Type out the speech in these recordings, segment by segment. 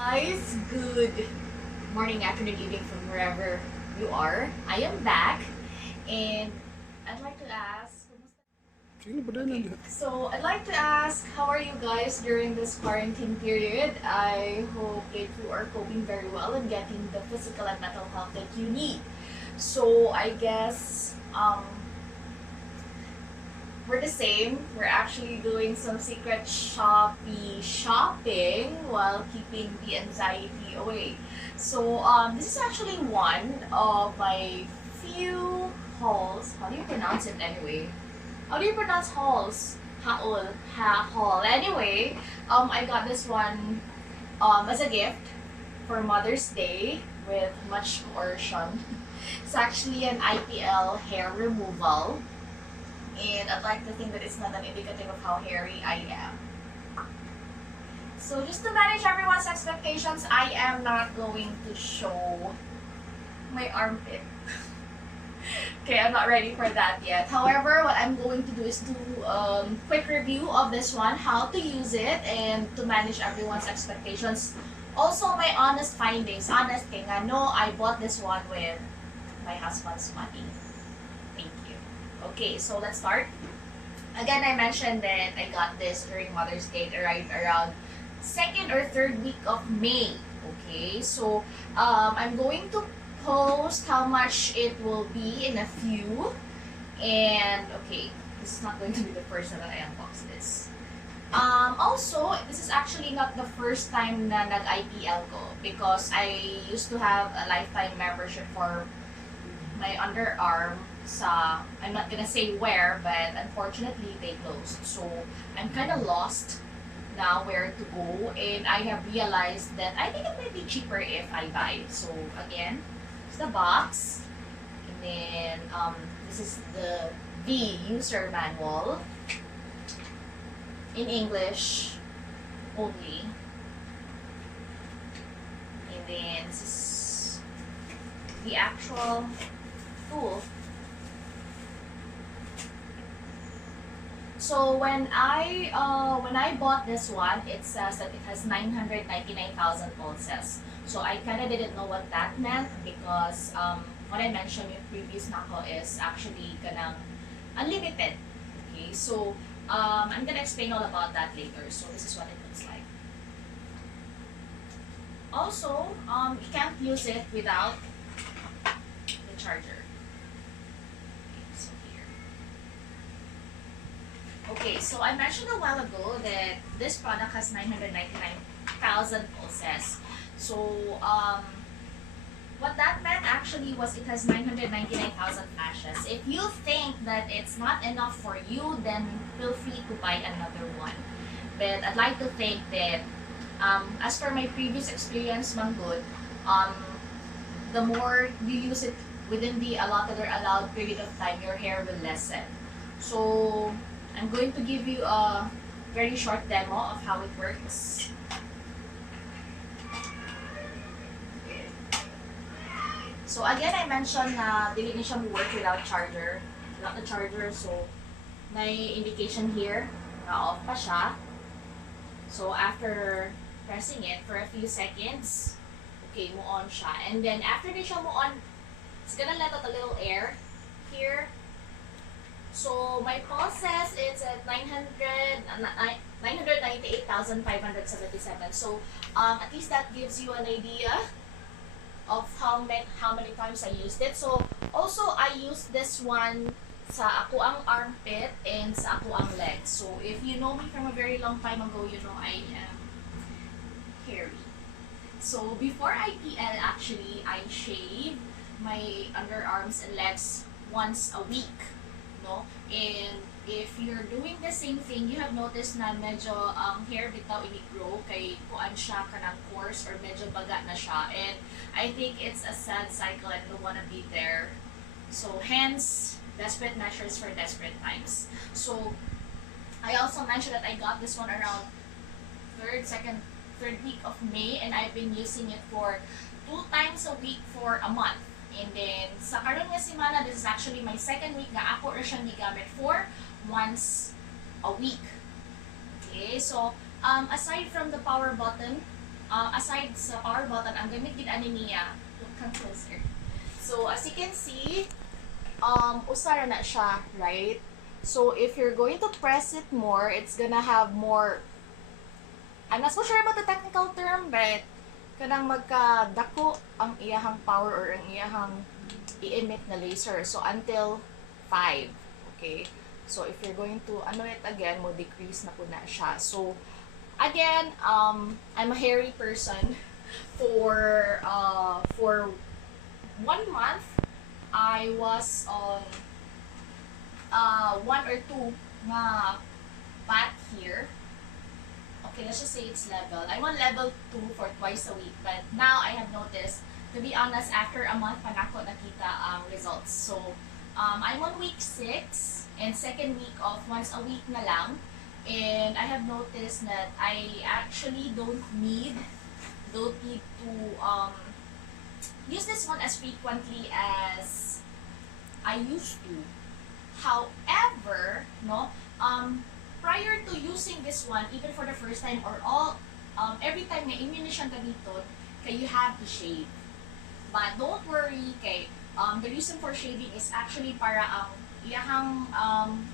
guys, good morning, afternoon, evening from wherever you are. I am back and I'd like to ask okay, so I'd like to ask how are you guys during this quarantine period? I hope that you are coping very well and getting the physical and mental health that you need. So I guess we're the same. We're actually doing some secret Shopee shopping while keeping the anxiety away. So this is actually one of my few hauls. How do you pronounce it anyway? How do you pronounce hauls? Haul, haul. Anyway, I got this one as a gift for Mother's Day with much coercion. It's actually an IPL hair removal, and I'd like to think that it's not an indicative of how hairy I am. So just to manage everyone's expectations, I am not going to show my armpit. Okay, I'm not ready for that yet. However, what I'm going to do is do quick review of this one, how to use it, and to manage everyone's expectations. Also, my honest findings. Honest thing, I know I bought this one with my husband's money. Thank you. Okay, so let's start. Again, I mentioned that I got this during Mother's Day, right around second or third week of May. Okay, so I'm going to post how much it will be in a few. And okay, this is not going to be the first time that I unbox this. Also, this is actually not the first time na nag-IPL ko, because I used to have a lifetime membership for my underarm sa, I'm not gonna say where, but unfortunately they closed. So I'm kind of lost now where to go, and I have realized that I think it might be cheaper if I buy. So again, it's the box, and then this is the user manual in English only, and then this is the actual tool. So when I bought this one, it says that it has 999,000 pulses. So I kind of didn't know what that meant, because what I mentioned in previous nako is actually kanang unlimited. Okay, so I'm gonna explain all about that later. So this is what it looks like. Also, you can't use it without the charger. Okay, so I mentioned a while ago that this product has 999,000 pulses. So, what that meant actually was it has 999,000 flashes. If you think that it's not enough for you, then feel free to buy another one. But I'd like to think that, as for my previous experience, Manggod, the more you use it within the allotted or allowed period of time, your hair will lessen. So, I'm going to give you a very short demo of how it works. So again, I mentioned na dili ni siya work without charger. Without the charger, so may indication here na off pa siya. So after pressing it for a few seconds, okay, mo on siya. And then after ni siya mo on, it's gonna let out a little air here. So my pulses, it's at 998,577. So at least that gives you an idea of how many times I used it. So also I used this one sa ako ang armpit and sa ako ang legs. So if you know me from a very long time ago, you know I am hairy. So before IPL, actually I shave my underarms and legs once a week. No? And if you're doing the same thing, you have noticed na medyo hair bitaw ini-grow kay kuan siya kanang coarse or medyo baga na siya, and I think it's a sad cycle and don't wanna be there. So hence, desperate measures for desperate times. So I also mentioned that I got this one around third week of May, and I've been using it for 2 times a week for a month. And then, sa karon nga semana, this is actually my second week na ako or siyang gigamit for once a week. Okay, so aside from the power button, aside sa power button, ang gamit din ani niya, look kang closer. So, as you can see, usara na siya, right? So, if you're going to press it more, it's gonna have more, I'm not so sure about the technical term, but kanang magkadako ang iyahang power or ang iyahang i-emit na laser. So, until 5. Okay? So, if you're going to, ano it again, mo decrease na po na siya. So, again, I'm a hairy person. For 1 month, I was on 1 or 2 na path here. Okay, let's just say it's level. I'm on level 2 for twice a week, but now I have noticed, to be honest, after a month pa nako nakita ang results. So, I'm on week 6 and second week of once a week na lang. And I have noticed that I actually don't need to use this one as frequently as I used to. However, no, prior to using this one, even for the first time or every time na immunisyon ka dito, you have to shave. But don't worry, the reason for shaving is actually para ang iyahang,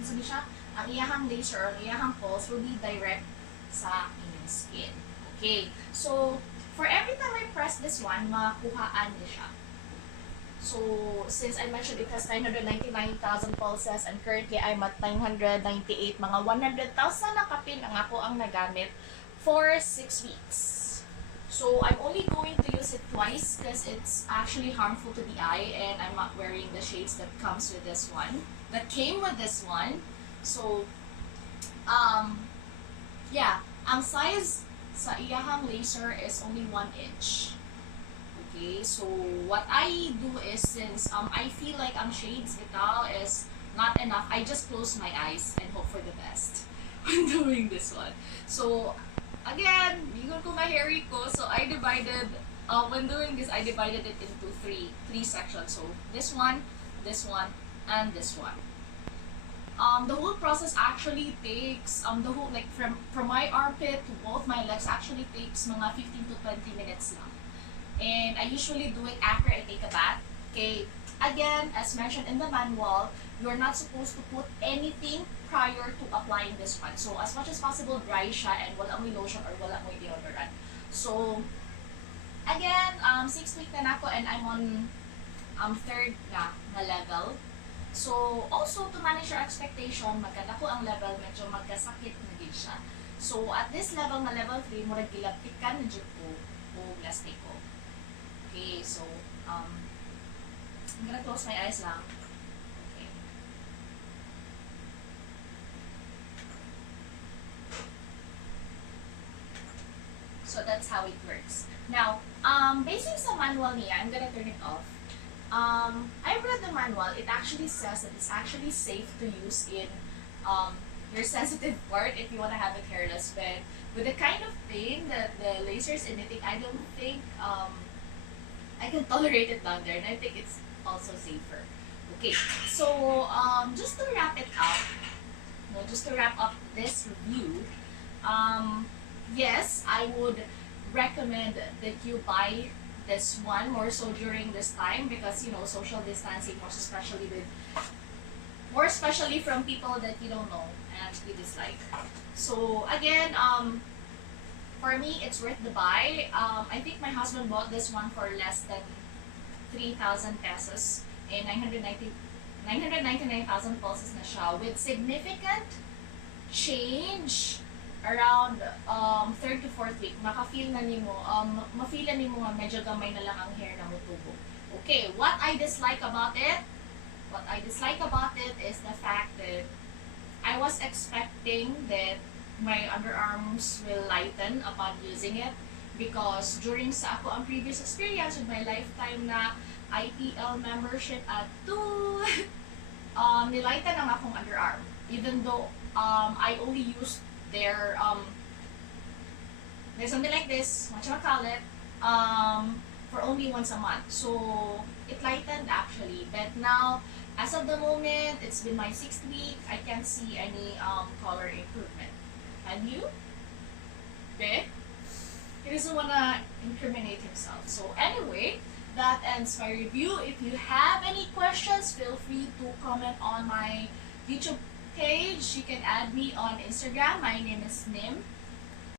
sabi siya, ang iyahang laser or ang iyahang pulse will be direct sa inyong skin. Okay, so, for every time I press this one, makuhaan niya siya. So, since I mentioned it has 999,000 pulses and currently I'm at 998, mga 100,000 na kapin ang ako ang nagamit for 6 weeks. So, I'm only going to use it twice because it's actually harmful to the eye and I'm not wearing the shades that comes with this one, that came with this one. So, yeah, ang size sa iyahang laser is only 1 inch. Okay, so what I do is, since I feel like ang shades vital is not enough, I just close my eyes and hope for the best when doing this one. So, again, yun ko ma-hairy ko, so I divided, when doing this, I divided it into three sections. So, this one, and this one. The whole process actually takes, like from my armpit to both my legs actually takes mga 15 to 20 minutes lang. And I usually do it after I take a bath. Okay, again, as mentioned in the manual, you're not supposed to put anything prior to applying this one. So, as much as possible, dry siya and wala mo'y lotion or wala mo'y deodorant. So, again, 6th week na nako and I'm on 3rd na level. So, also, to manage your expectation, magkadako ang level, medyo magkasakit na din siya. So, at this level na level 3, murag gilaptikan na dyan ko o plastic ko. Okay, so, I'm gonna close my eyes lang. Okay. So, that's how it works. Now, based sa manual niya, I'm gonna turn it off. I read the manual. It actually says that it's actually safe to use in your sensitive part if you want to have it hairless. But with the kind of pain that the laser is emitting, I don't think I can tolerate it down there, and I think it's also safer. Okay, so just to wrap it up, just to wrap up this review, yes, I would recommend that you buy this one more so during this time because social distancing, more especially from people that you don't know and you dislike. So again, for me, it's worth the buy. I think my husband bought this one for less than 3,000 pesos and 999,000 pulses na siya with significant change around 3rd to 4th week. Maka-feel na nimo, ma-feel na nimo nga medyo gamay na lang ang hair na mutubo. Okay, what I dislike about it is the fact that I was expecting that my underarms will lighten upon using it because during sa ako ang previous experience with my lifetime na IPL membership at 2 nilighten ang akong underarm even though I only used there's something like this, whatchamacallit, for only once a month. So it lightened actually, but now as of the moment, it's been my 6th week, I can't see any color improvement. Can you? Okay? He doesn't wanna incriminate himself. So anyway, that ends my review. If you have any questions, feel free to comment on my YouTube page. You can add me on Instagram. My name is Nim.